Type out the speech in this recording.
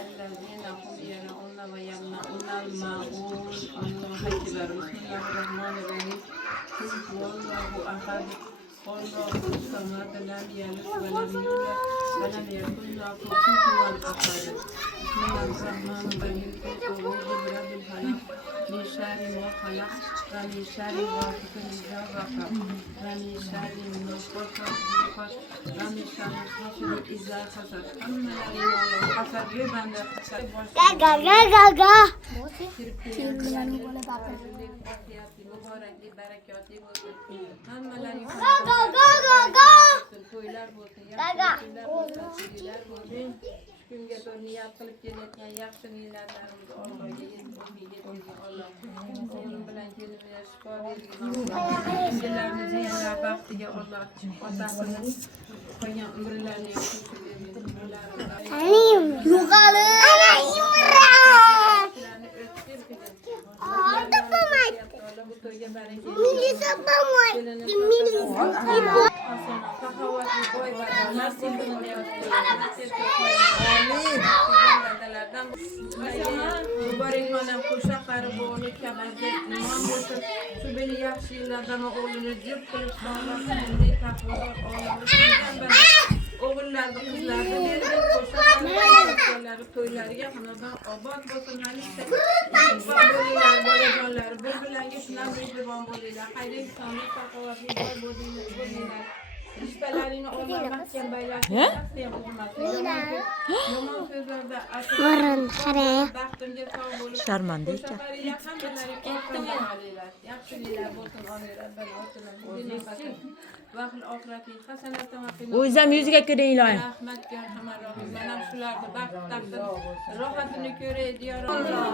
الذين هم يرون ويمنعون الماعون حجبا بسم الله الرحمن الرحيم قل هو الله أحد الله الصمد لم يلد ولم يولد ولم يكن له كفوا أحد بسم الله الرحمن الرحيم قل أعوذ برب الفلق من شر ما خلق ومن شر غاسق إذا وقب ومن شر النفاثات في العقد ومن شر حاسد إذا حسد حسد بند حسد mübarek berekatli olsun. Hammeler to'ylar bo'lsin, yaxshi kunlar bo'lsin, sizlar bo'lsin. Kunga to'g'ri niyat qilib kelayotgan yaxshi niyatlarimizni Allohga yetkazing Alloh. O'lim bilan kelinga shifo bergin Alloh. Sizlarimizni yana baxtiga Alloh otasini qo'ygan umrlarni yaxshi bergin. Yuqori. Mübarek hanım kuşakları boğulu kabarda imam olsun. Şu beni yaxshi yillardan oğlunu cüp kılıp sağlasın. Ne takvidir oğlunu sizden ben oğullarda kızlarda verdim. Kuşakları toyları yakınlardan obad olsun. Baboliler, bolajonlar bir-birlariga shular mehribon bo'linglar. Xayr insonlik taqvosi bor bo'linglar. Rishtalarni Alloh mahkam baylasin. Yomon so'zlarda baxtimga sog' bo'lib. Sharmanda ekan. Yaxshiliklar bo'lsin. Amin. Vaqil oxirating hasanatan va qina. O'zim yuziga kiringlar. Rahmatga hamrohim. Mana shularni baxt taqdir rohatini ko'ray diyor Alloh.